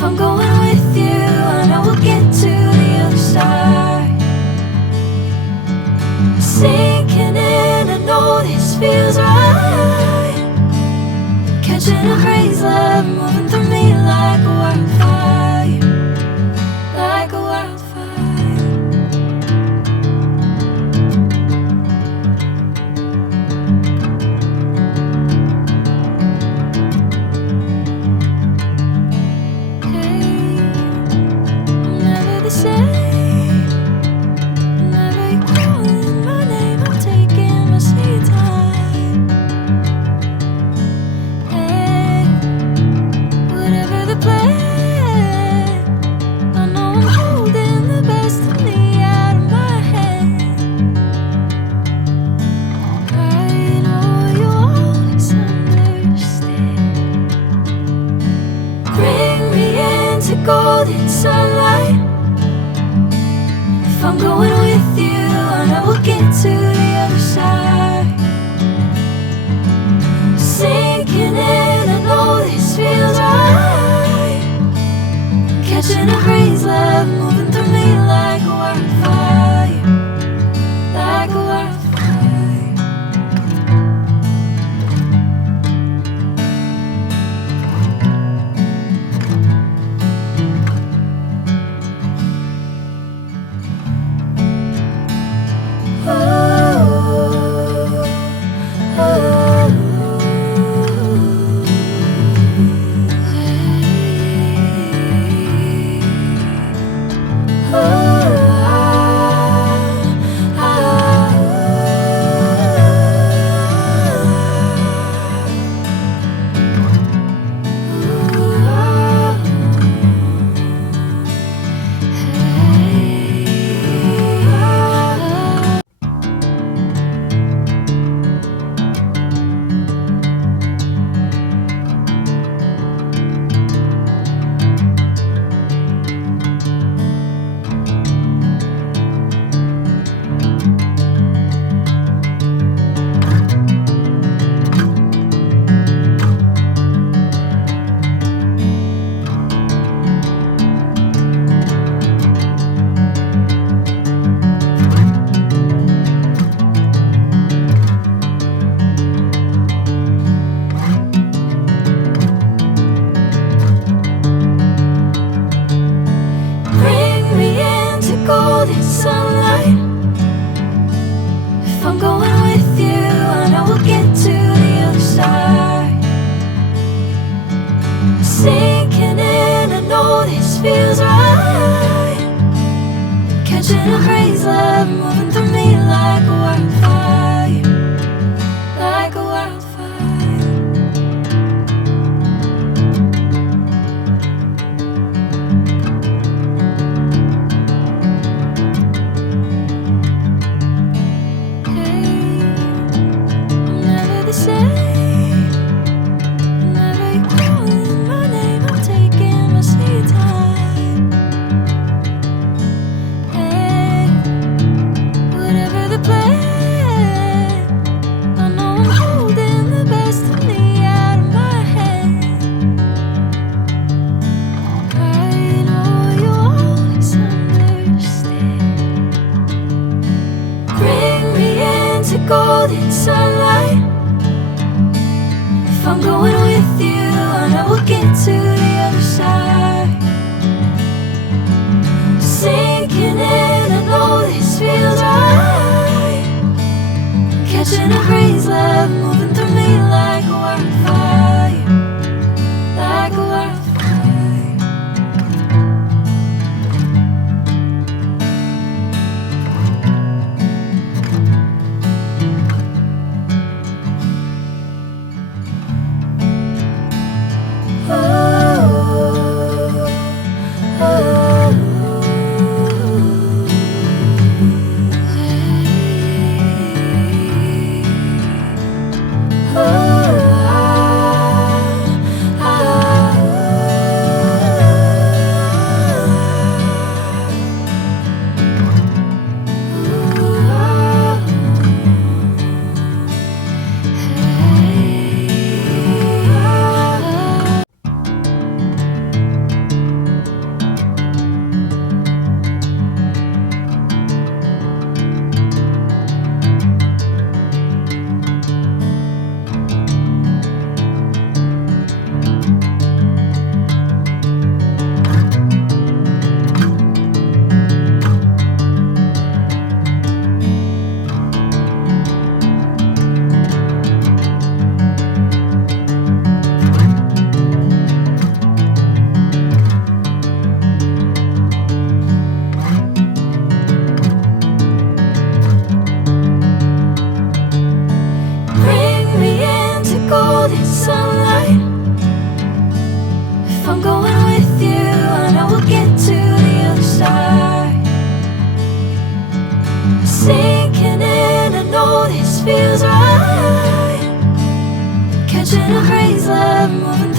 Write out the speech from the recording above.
If I'm going with you, I know we'll get to the other side. Sinking in, I know this feels right. Catching a crazy love, moving through me like a wildfire, like a wildfire. Golden sunlight. If I'm going with you, I know we'll get to the other side. Sinking in, I know this feels right. Catching a crazy love, moving through me like a wildfire, like a wildfire. If I'm going with you, I know we'll get to the other side. Sinking in, I know this feels right. Catching a crazy love, moving through me like a wildfire, like a wildfire. Golden sunlight. If I'm going with you, I know we'll get to the other side. Sinking in, I know this feels right. Catching a crazy love, moving through me like a wildfire, like a wildfire. I'm going with you, I know we'll get to the other side. Sinking in, I know this feels right. Catching a breeze, love, moving